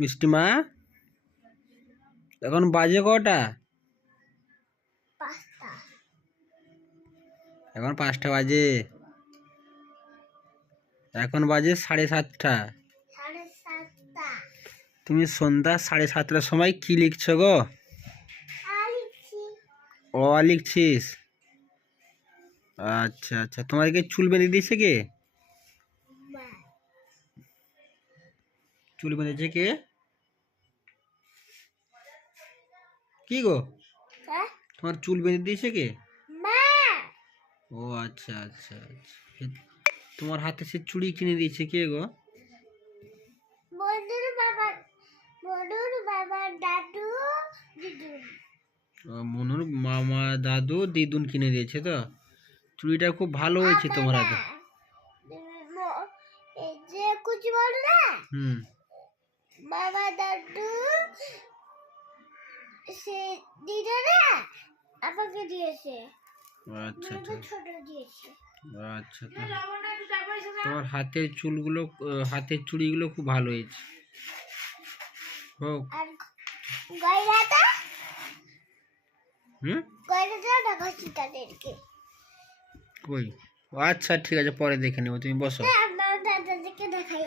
মিষ্টিমা এখন বাজে কটা? এখন 5টা বাজে। এখন বাজে 7:30। তুমি সন্ধ্যা 7:30টার সময় কি লিখছো গো? অ লিখছিস? আচ্ছা আচ্ছা, তোমাকে চুল বেঁধে দিয়েছে কে? চুল বেঁধেছে কে? কি গো, তোমার চুল বেঁধে দিয়েছে কে? ও আচ্ছা আচ্ছা আচ্ছা, তোমার হাতে সে চুড়ি কিনে দিয়েছে কে গো? মনুর মামা দাদু দিদুন কিনে দিয়েছে তো? চুড়িটা খুব ভালো হয়েছে তোমার হাতে। বাবা দাদু সে দিদারা আমাকে দিয়েছে। আচ্ছা ছোট দিয়েছে। আচ্ছা, তোমার হাতের চুলগুলো, হাতের চুড়িগুলো খুব ভালো হয়েছে। হোক। আর গয়নাটা গয়নাটা দেখাচ্ছি তাদেরকে। কই? আচ্ছা ঠিক আছে, পরে দেখে নেবো, তুমি বসো। আমার দাদাদেরকে দেখাই।